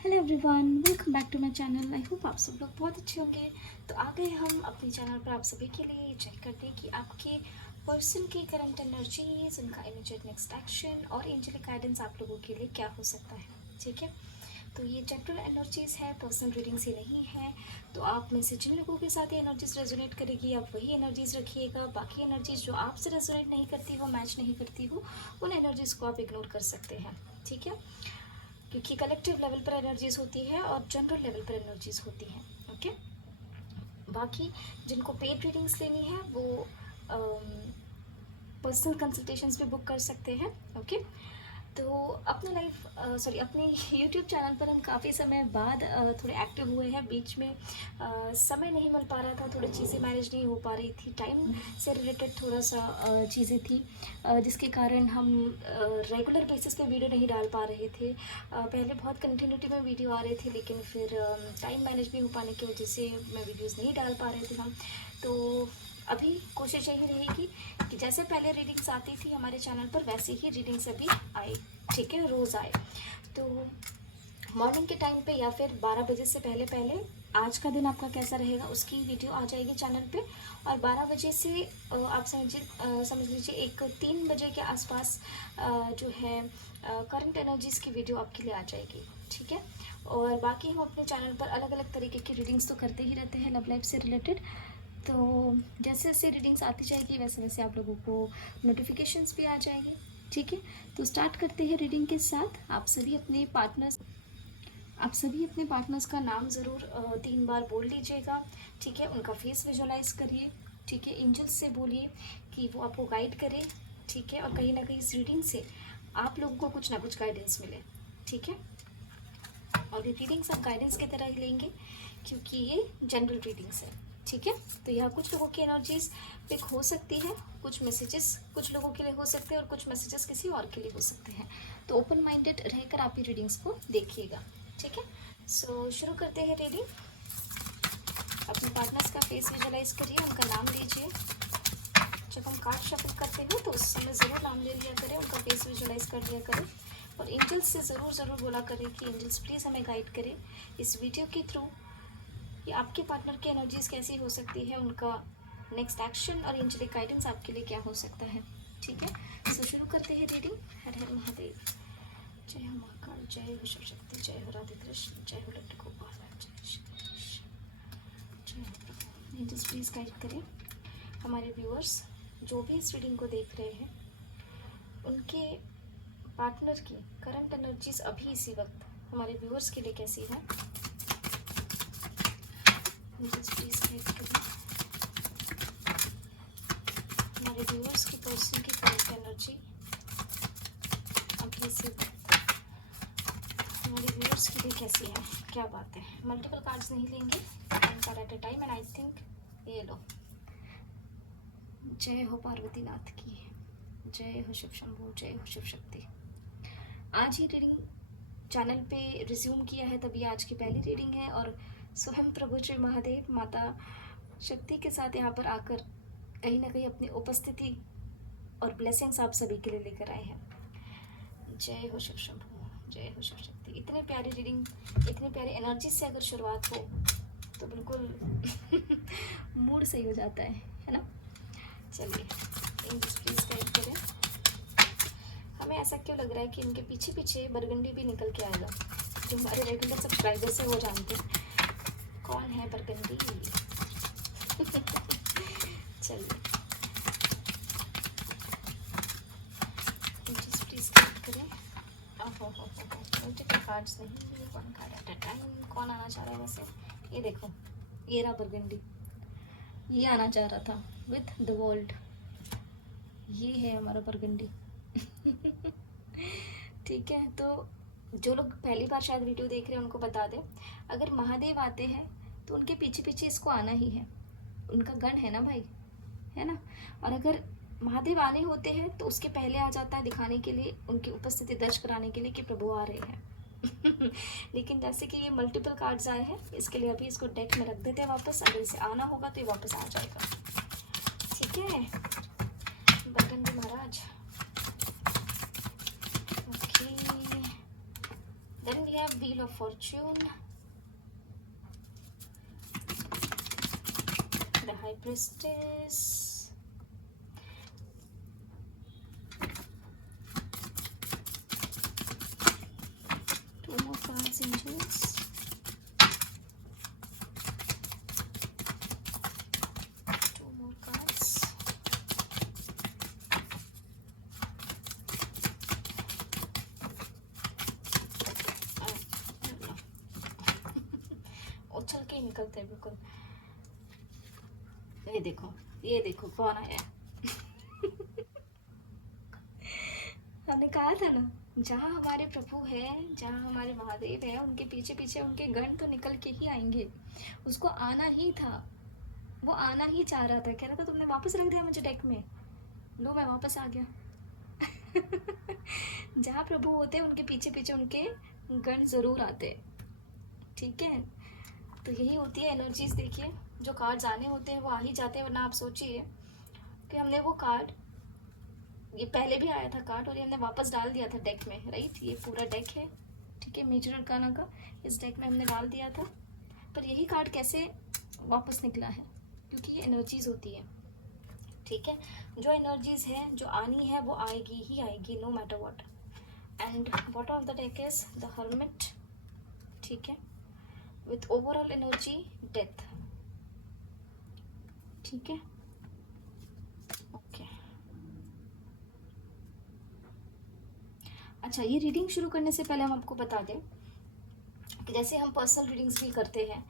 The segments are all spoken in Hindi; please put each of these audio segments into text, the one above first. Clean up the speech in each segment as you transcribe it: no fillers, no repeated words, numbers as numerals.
Hello everyone, welcome back to my channel. I hope आप सब लोग बहुत अच्छे होंगे। तो आ गए हम अपने चैनल पर आप सभी के लिए चेक करते हैं कि आपके पर्सन की करंट एनर्जीज, उनका इमीडिएट नेक्स्ट एक्शन और एंजेलिक गाइडेंस आप लोगों के लिए क्या हो सकता है। ठीक है, तो ये जनरल एनर्जीज़ है, पर्सनल रीडिंग से नहीं है। तो आप में से जिन लोगों के साथ ये एनर्जीज रेजोनेट करेगी आप वही एनर्जीज रखिएगा। बाकी एनर्जीज जो आपसे रेजोनेट नहीं करती हो, मैच नहीं करती हो, उन एनर्जीज़ को आप इग्नोर कर सकते हैं। ठीक है, क्योंकि कलेक्टिव लेवल पर एनर्जीज होती है और जनरल लेवल पर एनर्जीज होती हैं। ओके, बाकी जिनको पेड रीडिंग्स लेनी है वो पर्सनल कंसल्टेशंस भी बुक कर सकते हैं। ओके, तो अपने यूट्यूब चैनल पर हम काफ़ी समय बाद थोड़े एक्टिव हुए हैं। बीच में समय नहीं मिल पा रहा था, थोड़ी चीज़ें मैनेज नहीं हो पा रही थी, टाइम से रिलेटेड थोड़ा सा चीज़ें थी जिसके कारण हम रेगुलर बेसिस पे वीडियो नहीं डाल पा रहे थे। पहले बहुत कंटिन्यूटी में वीडियो आ रहे थे, लेकिन फिर टाइम मैनेज नहीं हो पाने की वजह से मैं वीडियोज़ नहीं डाल पा रहे थे हम। तो अभी कोशिश यही रहेगी कि जैसे पहले रीडिंग्स आती थी हमारे चैनल पर, वैसे ही रीडिंग्स अभी आए। ठीक है, रोज़ आए। तो मॉर्निंग के टाइम पे या फिर 12 बजे से पहले पहले आज का दिन आपका कैसा रहेगा उसकी वीडियो आ जाएगी चैनल पे। और 12 बजे से आप समझ लीजिए एक 3 बजे के आसपास जो है करंट एनर्जीज़ की वीडियो आपके लिए आ जाएगी। ठीक है, और बाकी हम अपने चैनल पर अलग अलग तरीके की रीडिंग्स तो करते ही रहते हैं लव लाइफ से रिलेटेड। तो जैसे जैसे रीडिंग्स आती जाएगी वैसे वैसे आप लोगों को नोटिफिकेशंस भी आ जाएंगे। ठीक है, तो स्टार्ट करते हैं रीडिंग के साथ। आप सभी अपने पार्टनर्स का नाम ज़रूर 3 बार बोल लीजिएगा। ठीक है, उनका फेस विजुअलाइज करिए। ठीक है, एंजल्स से बोलिए कि वो आपको गाइड करें। ठीक है, और कहीं ना कहीं इस रीडिंग से आप लोगों को कुछ ना कुछ गाइडेंस मिले। ठीक है, और ये रीडिंग्स आप गाइडेंस की तरह ही लेंगे क्योंकि ये जनरल रीडिंग्स है। ठीक है, तो यहाँ कुछ लोगों की एनर्जीज पिक हो सकती है, कुछ मैसेजेस कुछ लोगों के लिए हो सकते हैं और कुछ मैसेजेस किसी और के लिए हो सकते हैं। तो ओपन माइंडेड रहकर आप ये रीडिंग्स को देखिएगा। ठीक है, सो शुरू करते हैं रीडिंग। अपने पार्टनर्स का फेस विजुअलाइज करिए, उनका नाम लीजिए। जब हम कार्ड शफल करते हैं तो उस समय ज़रूर नाम ले लिया करें, उनका फेस विजुअलाइज कर लिया करें। और एंजल्स से ज़रूर बोला करें कि एंजल्स प्लीज़ हमें गाइड करें इस वीडियो के थ्रू कि आपके पार्टनर की एनर्जीज कैसी हो सकती है, उनका नेक्स्ट एक्शन और एंजेलिक गाइडेंस आपके लिए क्या हो सकता है। ठीक है, सो शुरू करते हैं रीडिंग। हर हर महादेव, जय हो महाकाल, जय हो शिव शक्ति, जय हो राधे कृष्ण, जय हो लड्डू गोपाल, जय श्री कृष्ण, जय हो प्रभु। एंजल्स प्लीज़ गाइड करें हमारे व्यूअर्स जो भी इस रीडिंग को देख रहे हैं, उनके पार्टनर की करंट एनर्जीज अभी इसी वक्त हमारे व्यूअर्स के लिए कैसी है। प्लीज गाइड करें हमारे व्यूअर्स की पर्सन की करंट एनर्जी अभी इसी वक्त हमारे व्यूअर्स के लिए कैसी है। क्या बात है, मल्टीपल कार्ड्स नहीं लेंगे, one card at a time. And I think ये लो। जय हो पार्वती नाथ की, जय हो शिव शंभू, जय हो शिव शक्ति। आज ही रीडिंग चैनल पे रिज्यूम किया है, तभी आज की पहली रीडिंग है। और स्वयं प्रभु श्री महादेव माता शक्ति के साथ यहाँ पर आकर कहीं ना कहीं अपनी उपस्थिति और ब्लेसिंग्स आप सभी के लिए लेकर आए हैं। जय हो शिव शंभू, जय हो शिव शक्ति। इतने प्यारी रीडिंग, इतनी प्यारी एनर्जी से अगर शुरुआत हो तो बिल्कुल मूड सही हो जाता है ना। चलिए, इंग्लिश प्लीज गाइड करें। हमें ऐसा क्यों लग रहा है कि इनके पीछे पीछे बरगंडी भी निकल के आएगा। जो हमारे रेगुलर सब्सक्राइबर्स है वो जानते हैं कौन है बरगंडी। चलिए, प्लीज गाइड करें। मल्टीपल कार्ड्स नहीं, one card at a time. कौन आना चाह रहा है वैसे? ये देखो, ये रहा बरगंडी, ये आना चाह रहा था विथ द वर्ल्ड। ये है हमारा बरगंडी। ठीक है, तो जो लोग पहली बार शायद वीडियो देख रहे हैं उनको बता दें, अगर महादेव आते हैं तो उनके पीछे पीछे इसको आना ही है, उनका गण है ना भाई, है ना। और अगर महादेव आने होते हैं तो उसके पहले आ जाता है दिखाने के लिए, उनकी उपस्थिति दर्ज कराने के लिए कि प्रभु आ रहे हैं। लेकिन जैसे कि ये मल्टीपल कार्ड्स आए हैं, इसके लिए अभी इसको डेक में रख देते हैं वापस। अगर इसे आना होगा तो ये वापस आ जाएगा। ठीक है burgundy Maharaj. Okay, then we have wheel wheel of fortune, the high priestess, two more cards, angels, two more cards, उछल के ही निकलते हैं बिल्कुल। ये देखो कौन आया है। हमने कहा था ना, जहाँ हमारे प्रभु है, जहाँ हमारे महादेव है, उनके पीछे पीछे उनके गण तो निकल के ही आएंगे। उसको आना ही था, वो आना ही चाह रहा था। कह रहा था तुमने वापस रख दिया मुझे डेक में, लो मैं वापस आ गया। जहाँ प्रभु होते हैं उनके पीछे पीछे उनके गण जरूर आते, ठीक है। तो यही होती है एनर्जीज। देखिए जो कार्ड्स आने होते हैं वो आ ही जाते हैं, वरना आप सोचिए कि हमने वो कार्ड, ये पहले भी आया था कार्ड और ये हमने वापस डाल दिया था डेक में, राइट। ये पूरा डेक है, ठीक है, मेजर अरकाना का, इस डेक में हमने डाल दिया था। पर यही कार्ड कैसे वापस निकला है, क्योंकि ये एनर्जीज होती है, ठीक है। जो एनर्जीज है जो आनी है वो आएगी ही आएगी, no matter what. And bottom of the deck is the hermit, ठीक है, विथ ओवरऑल एनर्जी डेथ, ठीक है, ओके। अच्छा, ये रीडिंग शुरू करने से पहले हम आपको बता दें कि जैसे हम पर्सनल रीडिंग्स भी करते हैं,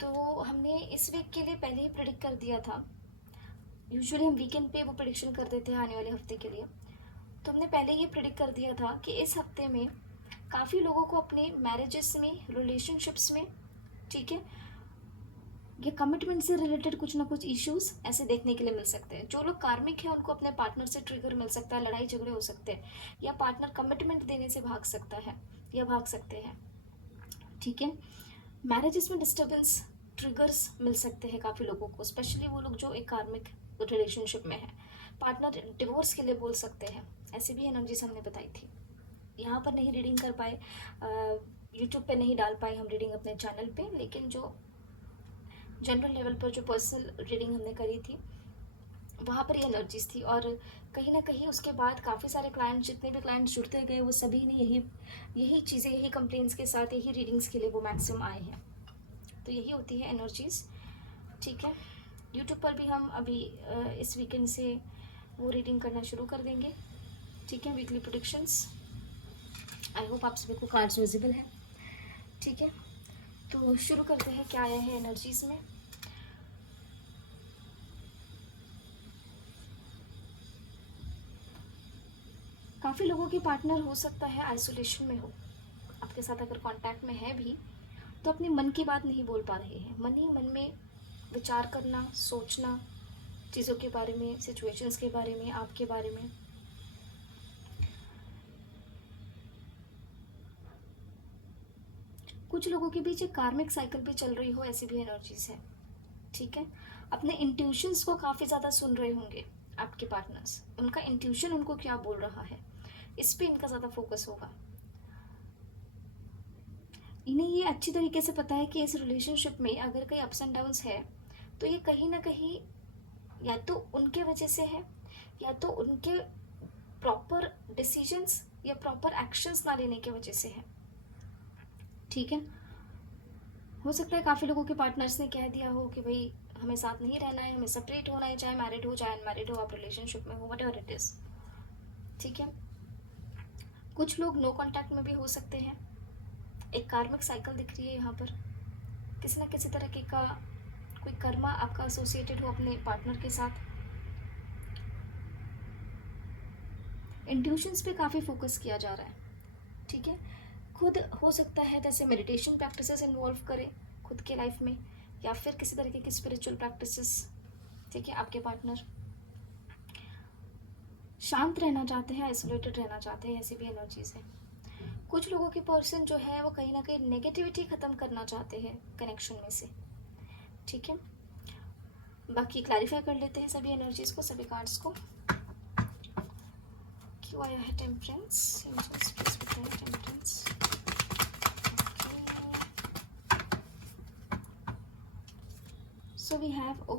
तो हमने इस वीक के लिए पहले ही प्रेडिक्ट कर दिया था। यूजुअली हम वीकेंड पे वो प्रेडिक्शन कर देते हैं आने वाले हफ्ते के लिए। तो हमने पहले ये प्रेडिक्ट कर दिया था कि इस हफ्ते में काफ़ी लोगों को अपने मैरिजेस में, रिलेशनशिप्स में, ठीक है, ये कमिटमेंट से रिलेटेड कुछ ना कुछ इश्यूज ऐसे देखने के लिए मिल सकते हैं। जो लोग कार्मिक हैं उनको अपने पार्टनर से ट्रिगर मिल सकता है, लड़ाई झगड़े हो सकते हैं, या पार्टनर कमिटमेंट देने से भाग सकता है या भाग सकते हैं, ठीक है। मैरिजेस में डिस्टर्बेंस, ट्रिगर्स मिल सकते हैं काफ़ी लोगों को, स्पेशली वो लोग जो एक कार्मिक रिलेशनशिप में है। पार्टनर डिवोर्स के लिए बोल सकते हैं, ऐसी भी एनर्जीज हमने बताई थी। यहाँ पर नहीं रीडिंग कर पाए, यूट्यूब पे नहीं डाल पाए हम रीडिंग अपने चैनल पे, लेकिन जो जनरल लेवल पर जो पर्सनल रीडिंग हमने करी थी वहाँ पर ये एनर्जीज थी। और कहीं ना कहीं उसके बाद काफ़ी सारे क्लाइंट्स, जितने भी क्लाइंट्स जुड़ते गए, वो सभी ने यही चीज़ें, यही कंप्लेंट्स के साथ, यही रीडिंग्स के लिए वो मैक्सिमम आए हैं। तो यही होती है एनर्जीज, ठीक है। यूट्यूब पर भी हम अभी इस वीकेंड से वो रीडिंग करना शुरू कर देंगे, ठीक है, वीकली प्रेडिक्शंस। आई होप आप सभी को कार्ड्स विजिबल है, ठीक है। तो शुरू करते हैं क्या आया है एनर्जीज में। काफ़ी लोगों के पार्टनर हो सकता है आइसोलेशन में हो, आपके साथ अगर कांटेक्ट में है भी तो अपने मन की बात नहीं बोल पा रहे हैं। मन ही मन में विचार करना, सोचना चीज़ों के बारे में, सिचुएशंस के बारे में, आपके बारे में। कुछ लोगों के बीच एक कार्मिक साइकिल भी चल रही हो, ऐसी भी एनर्जीज है, ठीक है। अपने इंट्यूशंस को काफ़ी ज़्यादा सुन रहे होंगे आपके पार्टनर्स, उनका इंट्यूशन उनको क्या बोल रहा है, इस पे इनका ज़्यादा फोकस होगा। इन्हें ये अच्छी तरीके से पता है कि इस रिलेशनशिप में अगर कहीं अप्स एंड डाउन्स है तो ये कहीं ना कहीं या तो उनके वजह से है, या तो उनके प्रॉपर डिसीजंस या प्रॉपर एक्शंस ना लेने की वजह से है, ठीक है। हो सकता है काफ़ी लोगों के पार्टनर्स ने कह दिया हो कि भाई हमें साथ नहीं रहना है, हमें सेपरेट होना है, चाहे मैरिड हो चाहे अनमैरिड हो, आप रिलेशनशिप में हो, वट एवर इट इज़, ठीक है। कुछ लोग नो कॉन्टैक्ट में भी हो सकते हैं। एक कार्मिक साइकिल दिख रही है यहाँ पर, किसी ना किसी तरीके का कोई कर्मा आपका एसोसिएटेड हो अपने पार्टनर के साथ। इंट्यूशंस पे काफ़ी फोकस किया जा रहा है, ठीक है। खुद हो सकता है जैसे मेडिटेशन प्रैक्टिसेस इन्वॉल्व करें खुद के लाइफ में, या फिर किसी तरीके की स्पिरिचुअल प्रैक्टिसेस, ठीक है। आपके पार्टनर शांत रहना चाहते हैं, आइसोलेटेड रहना चाहते हैं, ऐसी भी एनर्जीज है। कुछ लोगों के पर्सन जो है वो कहीं ना कहीं नेगेटिविटी ख़त्म करना चाहते हैं कनेक्शन में से, ठीक है। बाकी क्लैरिफाई कर लेते हैं सभी एनर्जीज को, सभी कार्ड्स को। क्यों आया है टेम्परेंस, एंजल्स प्लीज बताइए temperance, okay. So we have हो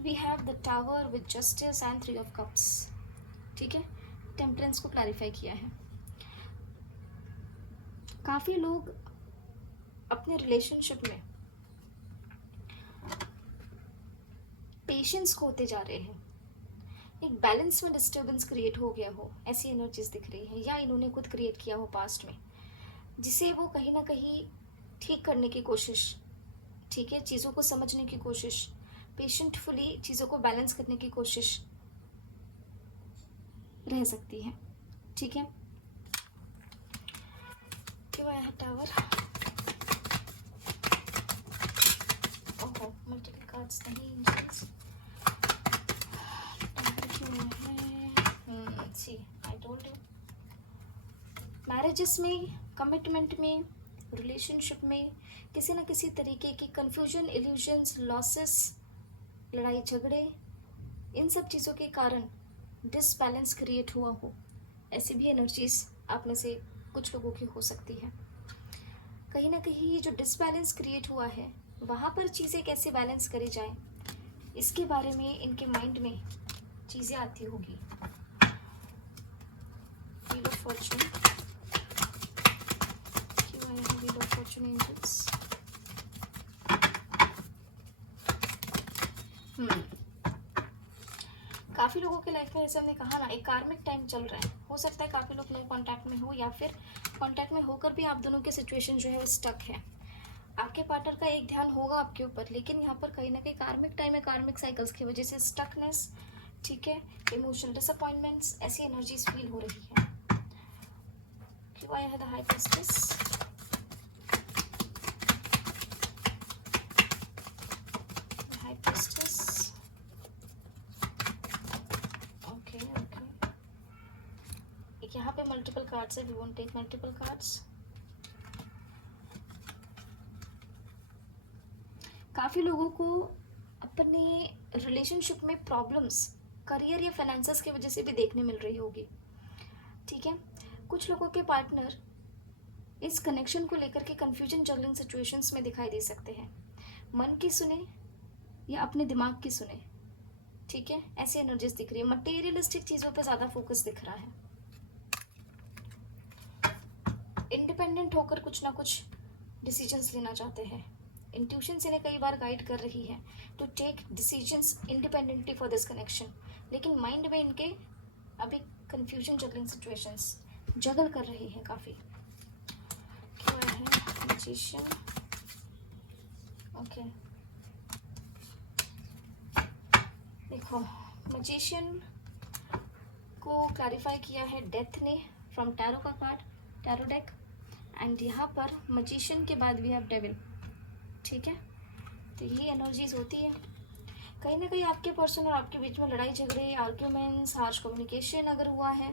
we have the tower with justice and 3 of cups. ठीक है, टेम्परेंस को क्लैरिफाई किया है। काफ़ी लोग अपने रिलेशनशिप में पेशेंस खोते जा रहे हैं, एक बैलेंस में डिस्टर्बेंस क्रिएट हो गया हो, ऐसी एनर्जीज दिख रही है, या इन्होंने खुद क्रिएट किया हो पास्ट में, जिसे वो कहीं ना कहीं ठीक करने की कोशिश, ठीक है, चीज़ों को समझने की कोशिश, पेशेंटफुली चीज़ों को बैलेंस करने की कोशिश रह सकती है। ठीक है, क्यों आया है टावर? ओहो, मल्टीपल कार्ड्स नहीं, एंजल्स क्यों है? सी आई टोल्ड यू, मैरिजेस में, कमिटमेंट में, रिलेशनशिप में किसी न किसी तरीके की कंफ्यूजन, इल्यूजन्स, लॉसेस, लड़ाई झगड़े, इन सब चीज़ों के कारण डिसबैलेंस क्रिएट हुआ हो, ऐसी भी एनर्जीज आप में से कुछ लोगों की हो सकती है। कहीं ना कहीं ये जो डिसबैलेंस क्रिएट हुआ है, वहाँ पर चीज़ें कैसे बैलेंस करी जाए, इसके बारे में इनके माइंड में चीज़ें आती होगी। व्हील ऑफ फॉर्चून, क्यों आया है व्हील ऑफ फॉर्चून एंजल्स? काफ़ी लोगों के लाइफ में, जैसे हमने कहा ना, एक कार्मिक टाइम चल रहा है। हो सकता है काफ़ी लोग नो कांटेक्ट में हो, या फिर कांटेक्ट में होकर भी आप दोनों की सिचुएशन जो है वो स्टक है। आपके पार्टनर का एक ध्यान होगा आपके ऊपर, लेकिन यहाँ पर कहीं ना कहीं कार्मिक टाइम है, कार्मिक साइकिल्स की वजह से स्टकनेस, ठीक है, इमोशनल डिसअपॉइंटमेंट्स, ऐसी एनर्जीज फील हो रही है। क्यों आया है the high priestess? High priestess, okay okay, एक यहाँ पे मल्टीपल कार्ड्स है, we won't take multiple cards. काफ़ी लोगों को अपने रिलेशनशिप में प्रॉब्लम्स करियर या फाइनेंसेस की वजह से भी देखने मिल रही होगी। ठीक है, कुछ लोगों के पार्टनर इस कनेक्शन को लेकर के कंफ्यूजन जगलिंग सिचुएशंस में दिखाई दे सकते हैं। मन की सुने या अपने दिमाग की सुने, ठीक है, ऐसी एनर्जीज दिख रही है। मटेरियलिस्टिक चीज़ों पे ज़्यादा फोकस दिख रहा है। इंडिपेंडेंट होकर कुछ ना कुछ डिसीजंस लेना चाहते हैं। इंट्यूशन इन्हें कई बार गाइड कर रही है to take decisions independently for this connection, लेकिन माइंड में इनके अभी कंफ्यूजन जगलिंग सिचुएशंस जगल कर रही है काफ़ी। क्या है मैजिशियन, ओके, देखो मैजिशियन को क्लैरिफाई किया है डेथ ने फ्रॉम टैरो का कार्ड, टैरो डेक, एंड यहाँ पर मैजिशियन के बाद भी आप डेविल। ठीक है, तो ये एनर्जीज होती है। कहीं ना कहीं आपके पर्सन और आपके बीच में लड़ाई झगड़े, आर्ग्यूमेंट्स, हार्श कम्युनिकेशन अगर हुआ है,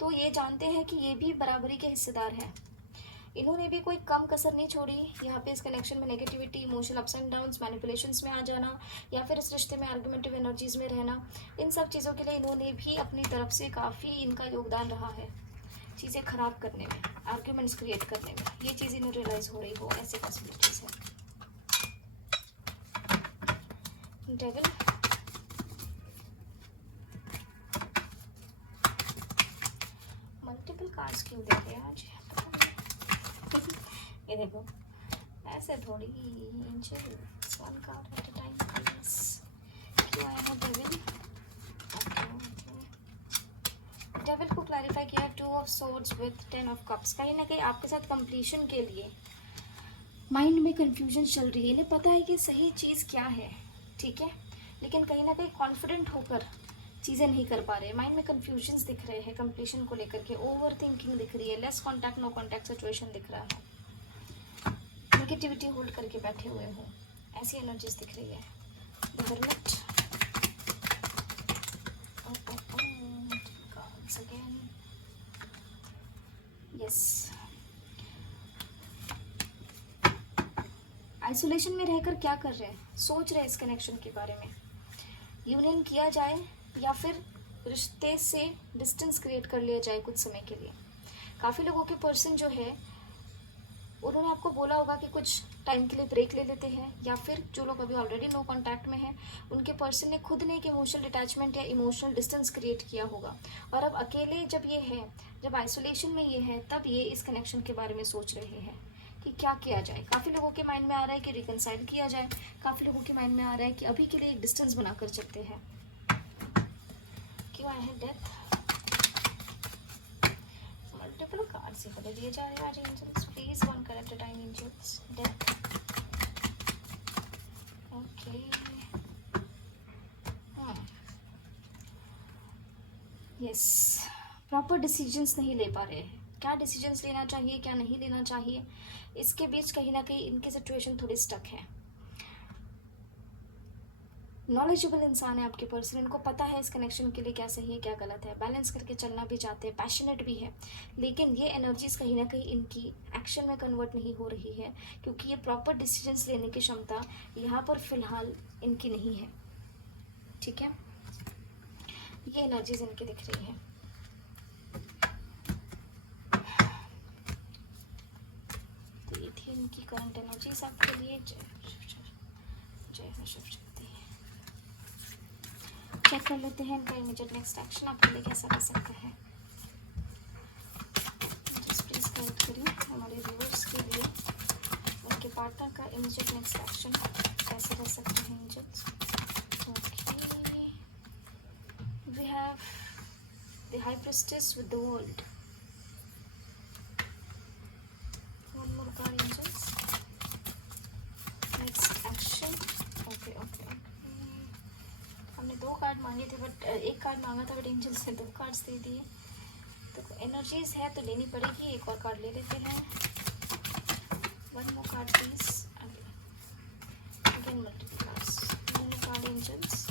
तो ये जानते हैं कि ये भी बराबरी के हिस्सेदार हैं। इन्होंने भी कोई कम कसर नहीं छोड़ी यहाँ पे इस कनेक्शन में। Negativity, emotional ups and downs, manipulations में आ जाना, या फिर इस रिश्ते में आर्ग्यूमेंटिव एनर्जीज में रहना, इन सब चीज़ों के लिए इन्होंने भी अपनी तरफ से काफ़ी इनका योगदान रहा है चीज़ें खराब करने में, आर्ग्यूमेंट्स क्रिएट करने में। ये चीज़ इन्हें रियलाइज़ हो रही हो, ऐसे पॉसिबिलिटीज़ है। डेविल, मल्टीपल कार्ड्स क्यों दे रहे हैं आज? ये देखो, ऐसे थोड़ी, angels one card at a time please. क्यों आया है डेविल? डेविल को क्लैरिफाई किया 2 of swords with 10 of cups. कहीं ना कहीं आपके साथ कंप्लीशन के लिए माइंड में कंफ्यूजन चल रही है। इन्हें पता है कि सही चीज़ क्या है, ठीक है, लेकिन कहीं ना कहीं कॉन्फिडेंट होकर चीज़ें नहीं कर पा रहे। माइंड में कंफ्यूजन्स दिख रहे हैं कंप्लीशन को लेकर के, ओवर थिंकिंग दिख रही है, less contact no contact situation दिख रहा है, नेगेटिविटी होल्ड करके बैठे हुए हो, ऐसी एनर्जीज दिख रही है। The hermit, again, yes, isolation में रहकर क्या कर रहे हैं, सोच रहे हैं इस कनेक्शन के बारे में, यूनियन किया जाए या फिर रिश्ते से डिस्टेंस क्रिएट कर लिया जाए कुछ समय के लिए। काफ़ी लोगों के पर्सन जो है उन्होंने आपको बोला होगा कि कुछ टाइम के लिए ब्रेक ले लेते हैं, या फिर जो लोग अभी ऑलरेडी नो कॉन्टैक्ट में हैं उनके पर्सन ने खुद ने एक इमोशनल अटैचमेंट या इमोशनल डिस्टेंस क्रिएट किया होगा, और अब अकेले जब ये है, जब आइसोलेशन में ये है, तब ये इस कनेक्शन के बारे में सोच रहे हैं कि क्या किया जाए। काफ़ी लोगों के माइंड में आ रहा है कि रिकनसाइल किया जाए, काफ़ी लोगों के माइंड में आ रहा है कि अभी के लिए एक डिस्टेंस बनाकर चलते हैं। क्यों आया है डेथ? मल्टीपल कार्ड से पता दिए जा रहे हैं आज angels, please one correct time angels. Death, okay, yes, proper decisions नहीं ले पा रहे हैं। क्या डिसीजंस लेना चाहिए, क्या नहीं लेना चाहिए, इसके बीच कहीं ना कहीं इनकी सिचुएशन थोड़ी स्टक है। नॉलेजेबल इंसान है आपके पर्सन, इनको पता है इस कनेक्शन के लिए क्या सही है क्या गलत है, बैलेंस करके चलना भी चाहते हैं, पैशनेट भी है, लेकिन ये एनर्जीज कहीं ना कहीं इनकी एक्शन में कन्वर्ट नहीं हो रही है, क्योंकि ये प्रॉपर डिसीजंस लेने की क्षमता यहाँ पर फिलहाल इनकी नहीं है। ठीक है, ये एनर्जीज इनकी दिख रही है। तो ये थी इनकी करंट एनर्जीज आपके लिए। जय हो शिव शक्ति। चेक कर लेते हैं इनका इमीडिएट नेक्स्ट एक्शन आपके लिए कैसा रह सकता है। जस्ट प्लीज गाइड करिए हमारे व्यूअर्स के लिए उनके पार्टनर का इमीडिएट नेक्स्ट एक्शन कैसे रह सकता है angels. Okay, we have the high priestess with the world. One more card angels, next action. Okay okay, हमने 2 कार्ड मांगे थे बट 1 कार्ड मांगा था, बट एंजल्स ने 2 कार्ड्स दे दिए। तो एनर्जीज है तो लेनी पड़ेगी, एक और कार्ड ले लेते हैं। One more card please, again multiple cards. One more card angels,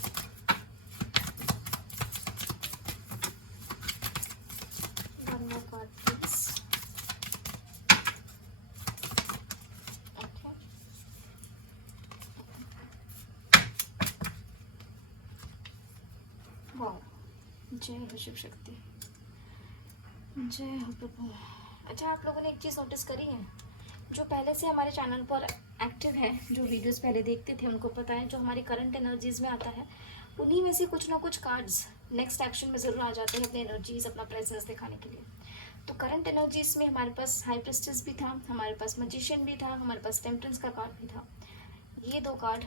one more card please. Okay, wow, जय हो शिव शक्ति, जय हो प्रभु। अच्छा, आप लोगों ने एक चीज़ नोटिस करी है, जो पहले से हमारे चैनल पर एक्टिव है, जो वीडियोस पहले देखते थे उनको पता है, जो हमारी करंट एनर्जीज में आता है उन्हीं में से कुछ ना कुछ कार्ड्स नेक्स्ट एक्शन में ज़रूर आ जाते हैं अपने एनर्जीज, अपना प्रेजेंस दिखाने के लिए। तो करंट एनर्जीज में हमारे पास हाई प्रिस्टेस भी था, हमारे पास मैजिशियन भी था, हमारे पास टेम्परेंस का कार्ड भी था। ये 2 कार्ड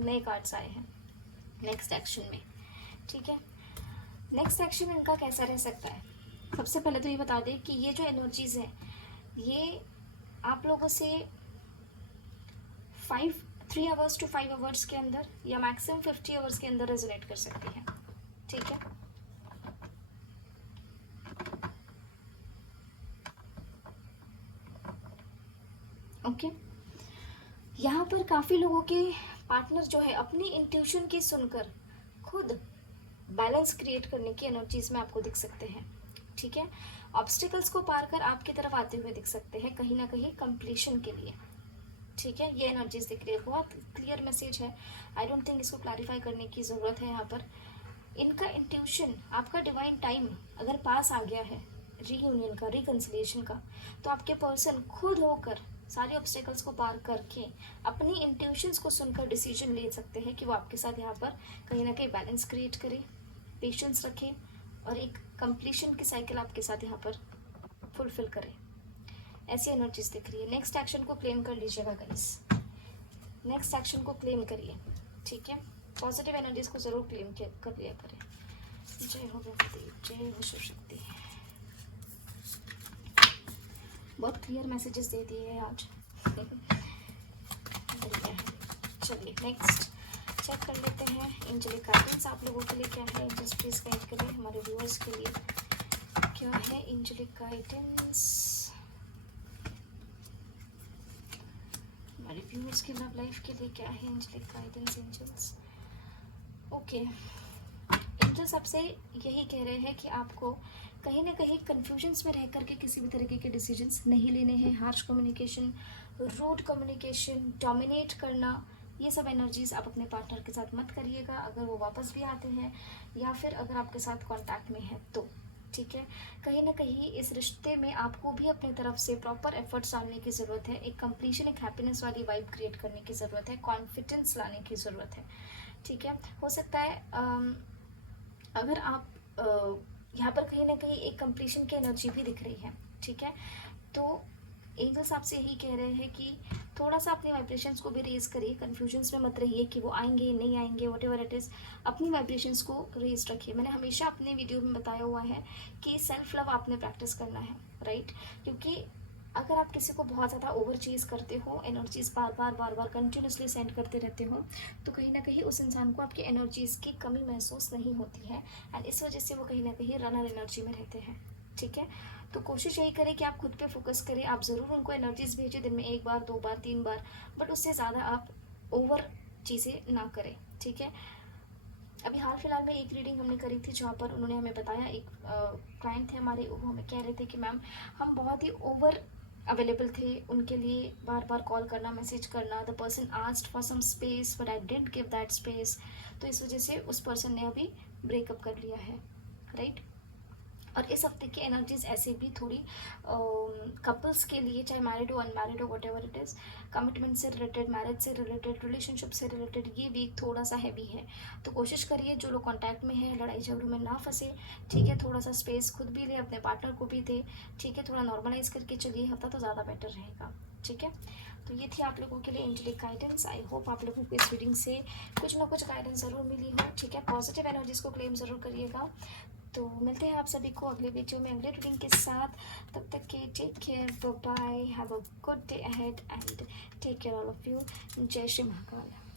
नए कार्ड्स आए हैं नेक्स्ट एक्शन में। ठीक है, नेक्स्ट एक्शन इनका कैसा रह सकता है। सबसे पहले तो ये बता दें कि ये जो एनर्जीज है ये आप लोगों से 3 आवर्स टू 5 आवर्स के अंदर या मैक्सिमम 50 आवर्स के अंदर रेजोनेट कर सकती है। ठीक है, ओके। यहाँ पर काफ़ी लोगों के पार्टनर जो है अपनी इंट्यूशन की सुनकर खुद बैलेंस क्रिएट करने की एनर्जीज में आपको दिख सकते हैं। ठीक है, ऑब्स्टिकल्स को पार कर आपकी तरफ आते हुए दिख सकते हैं कहीं ना कहीं कंप्लीशन के लिए। ठीक है, ये एनर्जीज दिख रही है, बहुत क्लियर मैसेज है। आई डोंट थिंक इसको क्लैरिफाई करने की ज़रूरत है। यहाँ पर इनका इंट्यूशन, आपका डिवाइन टाइम अगर पास आ गया है रीयूनियन का, रिकन्सिलिएशन का, तो आपके पर्सन खुद होकर सारे ऑब्स्टिकल्स को पार करके अपनी इंट्यूशंस को सुनकर डिसीजन ले सकते हैं कि वो आपके साथ यहाँ पर कहीं ना कहीं बैलेंस क्रिएट करें, पेशेंस रखें और एक कंप्लीशन की साइकिल आपके साथ यहाँ पर फुलफिल करें। ऐसी एनर्जीज दिख रही है। नेक्स्ट एक्शन को क्लेम कर लीजिएगा गाइस, नेक्स्ट एक्शन को क्लेम करिए। ठीक है, पॉजिटिव एनर्जीज को जरूर क्लेम कर लिया करें। जय हो भगवती, जय हो शिव शक्ति। बहुत क्लियर मैसेजेस दे दिए हैं आज। बढ़िया है। चलिए नेक्स्ट चेक कर लेते हैं एंजेलिक गाइडेंस आप लोगों के लिए क्या है। एंजल्स प्लीज गाइड करें हमारे व्यूअर्स के लिए क्या है एंजेलिक गाइडेंस, हमारे व्यूअर्स के लव लाइफ के लिए क्या है angelic guidance angels. Okay, angels आपसे यही कह रहे हैं कि आपको कहीं ना कहीं कन्फ्यूजन्स में रह करके किसी भी तरीके के डिसीजंस नहीं लेने हैं। Harsh communication, rude communication, dominate करना, ये सब एनर्जीज आप अपने पार्टनर के साथ मत करिएगा अगर वो वापस भी आते हैं या फिर अगर आपके साथ कांटेक्ट में है तो। ठीक है। कहीं ना कहीं इस रिश्ते में आपको भी अपनी तरफ से प्रॉपर एफर्ट्स डालने की ज़रूरत है, एक कंप्लीशन, एक हैप्पीनेस वाली वाइब क्रिएट करने की ज़रूरत है, कॉन्फिडेंस लाने की ज़रूरत है। ठीक है। हो सकता है अगर आप यहाँ पर कहीं ना कहीं एक कंप्लीशन की एनर्जी भी दिख रही है। ठीक है। तो एंजल्स आपसे यही कह रहे हैं कि थोड़ा सा अपनी वाइब्रेशंस को भी रेज करिए, कन्फ्यूजन्स में मत रहिए कि वो आएंगे नहीं आएंगे, वट एवर इट इज़। अपनी वाइब्रेशंस को रेज रखिए। मैंने हमेशा अपने वीडियो में बताया हुआ है कि सेल्फ लव आपने प्रैक्टिस करना है, राइट। क्योंकि अगर आप किसी को बहुत ज़्यादा ओवर चेज करते हो, एनर्जीज बार बार कंटिन्यूसली सेंड करते रहते हो, तो कहीं ना कहीं उस इंसान को आपकी एनर्जीज़ की कमी महसूस नहीं होती है, एंड इस वजह से वो कहीं ना कहीं रनर एनर्जी में रहते हैं। ठीक है। तो कोशिश यही करें कि आप खुद पे फोकस करें। आप ज़रूर उनको एनर्जीज भेजें, दिन में 1 बार 2 बार 3 बार, बट उससे ज़्यादा आप ओवर चीज़ें ना करें। ठीक है। अभी हाल फिलहाल में एक रीडिंग हमने करी थी जहाँ पर उन्होंने हमें बताया, एक क्लाइंट थे हमारे, वो हमें कह रहे थे कि मैम हम बहुत ही ओवर अवेलेबल थे उनके लिए, बार बार कॉल करना, मैसेज करना, the person asked for some space but I didn't give that space, तो इस वजह से उस पर्सन ने अभी ब्रेकअप कर लिया है, राइट। और इस हफ्ते की एनर्जीज ऐसे भी थोड़ी कपल्स के लिए, चाहे मैरिड हो अनमैरिड हो, what ever it is, commitment से रिलेटेड, मैरिज से रिलेटेड, रिलेशनशिप से रिलेटेड, ये वीक थोड़ा सा हैवी है। तो कोशिश करिए जो लोग कॉन्टैक्ट में हैं लड़ाई झगड़ों में ना फंसे। ठीक है। थोड़ा सा स्पेस खुद भी ले, अपने पार्टनर को भी दे। ठीक है। थोड़ा नॉर्मलाइज करके चलिए हफ्ता, तो ज़्यादा बेटर रहेगा। ठीक है। तो ये थी आप लोगों के लिए एंजेलिक गाइडेंस। आई होप आप लोगों को इस रीडिंग से कुछ ना कुछ गाइडेंस ज़रूर मिली हो। ठीक है। पॉजिटिव एनर्जीज को क्लेम ज़रूर करिएगा। तो मिलते हैं आप सभी को अगले वीडियो में अगले रीडिंग के साथ। तब तक के take care, bye bye, have a good day ahead and take care all of you. जय श्री महाकाल।